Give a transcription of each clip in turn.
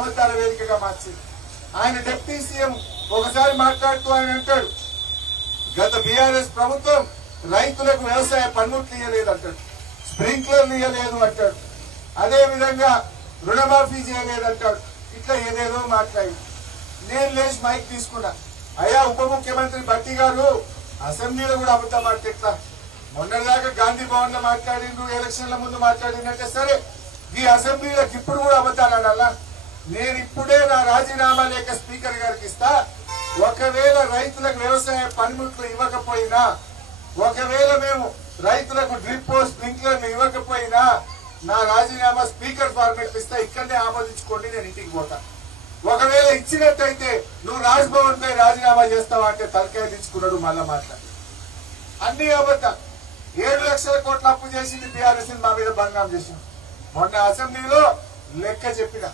అబద్ధాల వేదికగా మార్చింది. ఆయన డిప్యూటీ సీఎం ఒకసారి మాట్లాడుతూ ఆయన అంటాడు, గత బీఆర్ఎస్ ప్రభుత్వం రైతులకు వ్యవసాయ పన్నుట్లు ఇయ్యలేదు అంటాడు, స్ప్రింక్లర్లు ఇయ్యలేదు అంటాడు, అదే విధంగా రుణమాఫీ చేయలేదు అంటాడు. ఇట్లా ఏదేదో మాట్లాడి నేను లేచి మైక్ తీసుకున్నా, అయ్యా ఉప ముఖ్యమంత్రి భట్టి గారు అసెంబ్లీలో కూడా అబద్ధం మాట ఎట్లా, మొన్నటిదాకా గాంధీ భవన్ లో మాట్లాడిండు, ఎలక్షన్ల ముందు మాట్లాడిందంటే సరే, ఈ అసెంబ్లీలోకి ఇప్పుడు కూడా అబద్ధాలు ఆడాలా? నేను ఇప్పుడే నా రాజీనామా లేఖ స్పీకర్ గారికి ఇస్తా, ఒకవేళ రైతులకు వ్యవసాయ పనిముట్లు ఇవ్వకపోయినా, ఒకవేళ మేము రైతులకు డ్రిప్ స్ప్రింక్లర్లు ఇవ్వకపోయినా నా రాజీనామా స్పీకర్ ఫార్మేట్ ఇస్తా, ఇక్కడనే ఆమోదించుకోండి, నేను ఇంటికి పోతా. ఒకవేళ ఇచ్చినట్టయితే నువ్వు రాజ్భవన్ పై రాజీనామా చేస్తావా అంటే తలకాయ దించుకున్నాడు. మళ్ళా మాట్లాడు అన్ని అబద్ధం. 7 లక్షల కోట్ల అప్పు చేసింది బీఆర్ఎస్, మా మీద బంగాం చేసింది. మొన్న అసెంబ్లీలో లెక్క చెప్పిన,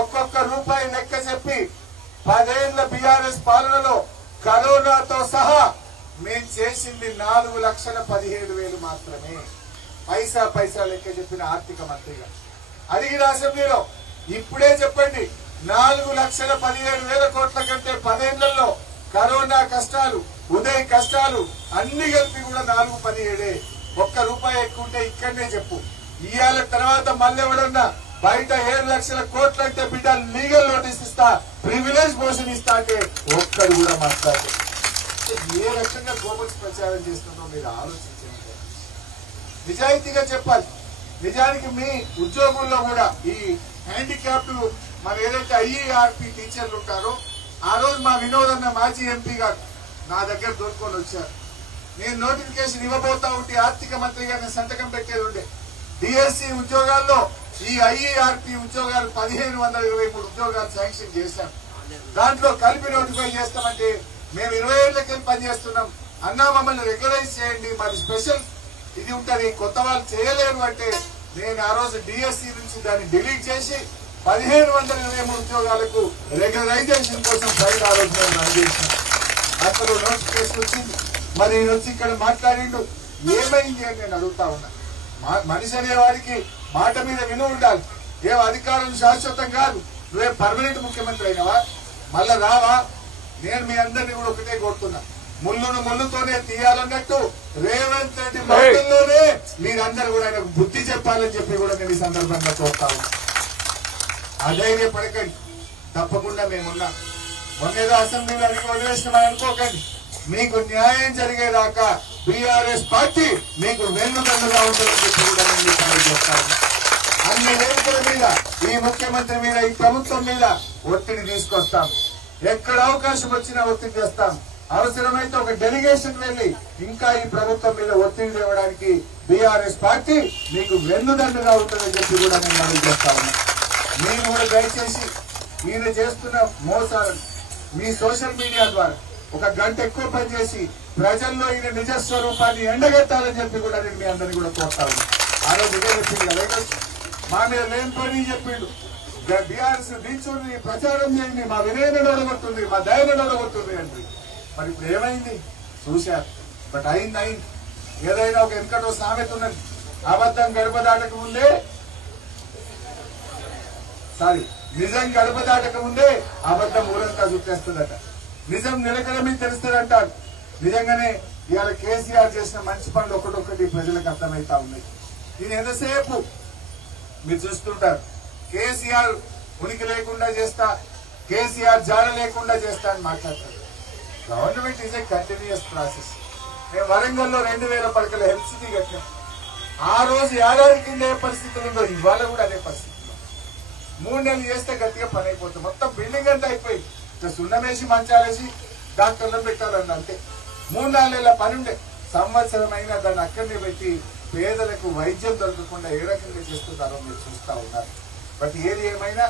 ఒక్కొక్క రూపాయి లెక్క చెప్పి 10 ఏళ్ల బీఆర్ఎస్ పాలనలో కరోనాతో సహా మేము చేసింది 4,17,000 మాత్రమే. పైసా పైసా లెక్క చెప్పిన ఆర్థిక మంత్రిగా అడిగిన అసెంబ్లీలో, ఇప్పుడే చెప్పండి 4,17,000 కోట్ల కంటే 10 ఏళ్లలో కరోనా కష్టాలు, ఉదయ్ కష్టాలు అన్ని కలిపి కూడా 4,17,000. ఒక్క రూపాయి ఎక్కువ ఉంటే ఇక్కడనే చెప్పు. ఇవాళ తర్వాత మళ్ళీ ఎవడన్నా బయట 7 లక్షల కోట్లు అంటే బిడ్డ లీగల్ నోటీస్ ఇస్తా, ప్రివిలేజ్ మోషన్ ఇస్తా అంటే ఒక్కడు కూడా మాట్లాడే. ఏ రకంగా గోబల్స్ ప్రచారం చేస్తుందో మీరు ఆలోచించండి. నిజాయితీగా చెప్పాలి. నిజానికి మీ ఉద్యోగుల్లో కూడా ఈ హ్యాండిక్యాప్డ్ మన ఏదైతే ఐఈఆర్పి టీచర్లు ఉంటారో, ఆ రోజు మా వినోదన్న మాజీ ఎంపీ గారు నా దగ్గర దొరుకుని వచ్చారు. నేను నోటిఫికేషన్ ఇవ్వబోతా ఉంటే ఆర్థిక మంత్రి గారిని సంతకం పెట్టేది ఉండే. డిఎస్సి ఉద్యోగాల్లో ఈ ఐఈఆర్పి ఉద్యోగాలు 1,523 ఉద్యోగాలు శాంక్షన్ చేశాం. దాంట్లో కలిపి నోటిఫై చేస్తామంటే మేము 20 ఏళ్లకెళ్ళి పనిచేస్తున్నాం అన్నా, మమ్మల్ని రెగ్యులరైజ్ చేయండి, మాది స్పెషల్ ఇది ఉంటది, కొత్త వాళ్ళు చేయలేరు అంటే నేను ఆ రోజు డిఎస్సి నుంచి దాన్ని డిలీట్ చేసి 1,523 ఉద్యోగాలకు రెగ్యులరైజేషన్ కోసం ఫైల్ ఆ రోజు నేను అందజేసిన. అసలు నోటిఫికేషన్ వచ్చింది. మరి ఈయన వచ్చి ఇక్కడ మాట్లాడిండు, ఏమైంది అని నేను అడుగుతా ఉన్నా. మనిషి అనే వారికి మాట మీద విలువ ఉండాలి. ఏం అధికారం శాశ్వతం కాదు. నువ్వేం పర్మనెంట్ ముఖ్యమంత్రి అయినవా? మళ్ళా రావా? నేను మీ అందరినీ కూడా ఒకటే కోరుతున్నా, ముళ్ళును ముళ్ళుతోనే తీయాలన్నట్టు రేవంత్ రెడ్డి మాటల్లోనే మీరందరూ కూడా ఆయనకు బుద్ధి చెప్పాలని చెప్పి కూడా నేను ఈ సందర్భంగా కోరుతా ఉన్నా. అధైర్యపడకండి, తప్పకుండా మేమున్నాం. మొన్నేదో అసెంబ్లీలో అడిగి వదిలేసినామని అనుకోకండి. మీకు న్యాయం జరిగేదాకా బీఆర్ఎస్ పార్టీ మీకు వెన్నుదన్నుగా ఉంటుందని చెప్పి కూడా నేను తెలియజేస్తాను. అన్ని వేదికల మీద ఈ ముఖ్యమంత్రి మీద, ఈ ప్రభుత్వం మీద ఒత్తిడి తీసుకొస్తాం. ఎక్కడ అవకాశం వచ్చినా ఒత్తిడి చేస్తాం. అవసరమైతే ఒక డెలిగేషన్ వెళ్లి ఇంకా ఈ ప్రభుత్వం మీద ఒత్తిడి తేవడానికి బీఆర్ఎస్ పార్టీ మీకు వెన్నుదన్నుగా ఉంటుందని చెప్పి కూడా నేను మనవి చేస్తా ఉన్నా. మీరు కూడా దయచేసి ఈయన చేస్తున్న మోసాలను మీ సోషల్ మీడియా ద్వారా ఒక గంట ఎక్కువ పనిచేసి ప్రజల్లో ఈయన నిజ స్వరూపాన్ని ఎండగట్టాలని చెప్పి కూడా నేను మీ అందరినీ కూడా కోరుతా ఉన్నా. ఆ రోజు ఇదే చెప్పింది కదా, మా మీద లేని పని చెప్పిండు, బీఆర్ఎస్ దించుంది, ప్రచారం చేయండి, మా వినయను అడగొట్టుంది, మా దయను అడగొట్టుంది అంటే. మరి ఇప్పుడు ఏమైంది చూశారు. బట్ అయింది. ఏదైనా ఒక వెనకటో సామెత ఉన్నది, అబద్ధం గడప దాటక ముందే, నిజం గడప దాటక ముందే అబద్ధం ఊరంతా చుట్టేస్తుందట. నిజం నిలకడమే తెలుస్తుందంటారు. నిజంగానే ఇవాళ కేసీఆర్ చేసిన మంచి పనులు ఒకటొక్కటి ప్రజలకు అర్థమవుతా ఉన్నాయి. ఇది ఎంతసేపు మీరు చూస్తుంటారు, కేసీఆర్ ఉనికి లేకుండా చేస్తా, కేసీఆర్ జాడ లేకుండా చేస్తా అని మాట్లాడతారు. Government is a continuous process. మేము వరంగల్లో 2,000 పడకల హెల్త్ సిటీ కట్టాం. ఆ రోజు ఏడాది కింద ఏ పరిస్థితులు ఉందో ఇవాళ కూడా అదే పరిస్థితుల్లో. 3 నెలలు చేస్తే గట్టిగా పని అయిపోతుంది. మొత్తం బిల్డింగ్ అంతా అయిపోయింది. సున్నమేసి మంచాలేసి డాక్టర్లను పెట్టాలన్న అంతే. 3-4 నెలల పని ఉండే. సంవత్సరం అయినా దాన్ని అక్కడనే పెట్టి పేదలకు వైద్యం దొరకకుండా ఏ రకంగా చేస్తున్నారో మీరు చూస్తా ఉన్నారు. బట్ ఏది ఏమైనా